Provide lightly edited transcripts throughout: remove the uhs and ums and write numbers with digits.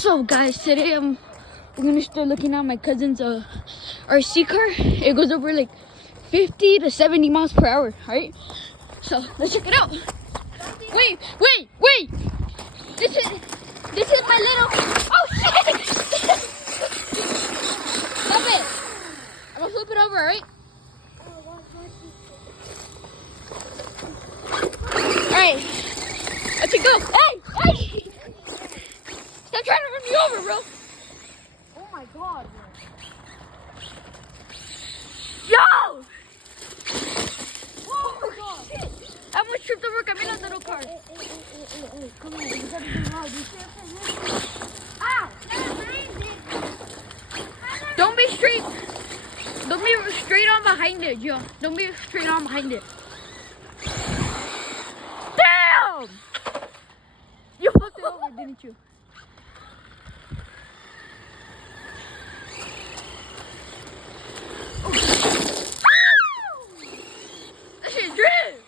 So guys, today we're gonna start looking at my cousin's RC car. It goes over like 50 to 70 miles per hour, right? So let's check it out. Wait! This is my little. Oh shit! Stop it! I'm gonna flip it over, alright? Alright, let's go. Hey! Stop trying to run me over, bro. Oh my god, bro. Yo! Oh my god. Shit! I almost tripped over Camila's little car. Hey, come on, you gotta be loud. You can't. Ow! Don't be straight. Don't be straight on behind it, Joe. Don't be straight on behind it. Damn! You flipped it over, didn't you? That shit drip!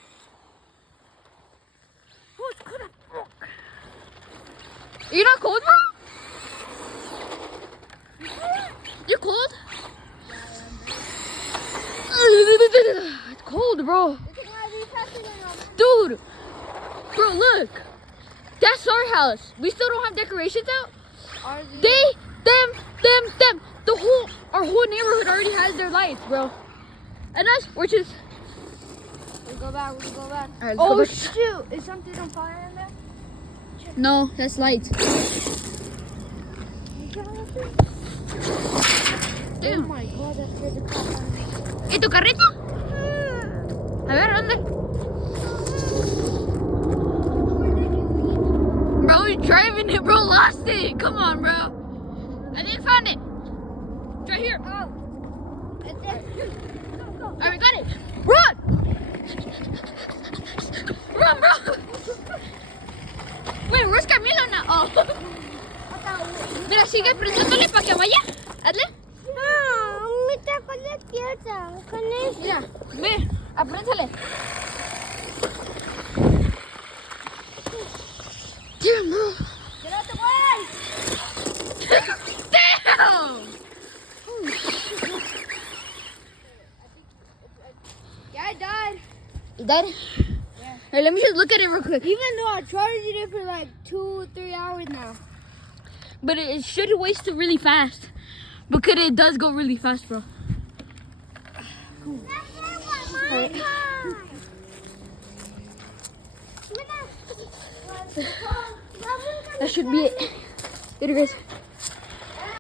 Oh, it's cold as fuck. You not cold, bro? You cold? It's cold, bro. Dude, bro, look. That's our house. We still don't have decorations out. Them. Our whole neighborhood already has their lights, bro. And us, we're just. We go back. All right, Oh let's go back. shoot! Is something on fire in there? No, that's lights. Oh Damn. my god, that scared the crap out of me. ¿Y tu carrito? A ver, ¿dónde? Bro, we driving it, bro. Lost it. Come on, bro. I think I found it. It's right here. Oh. It's there. Go. All right, we got it. Run! Run, bro. Wait, where's Camilo now? Oh. Mira, sigue prendiéndole para que vaya. Hazle. No, me tocó la pierna con eso. Mira, ve, apréndale. Damn, bro. Get out the way! Damn! Yeah, I died. You died? Yeah. Alright, let me just look at it real quick. Even though I charged it for like 2-3 hours now. But it should waste it really fast. Because it does go really fast, bro. Alright. That should be it. Later, guys.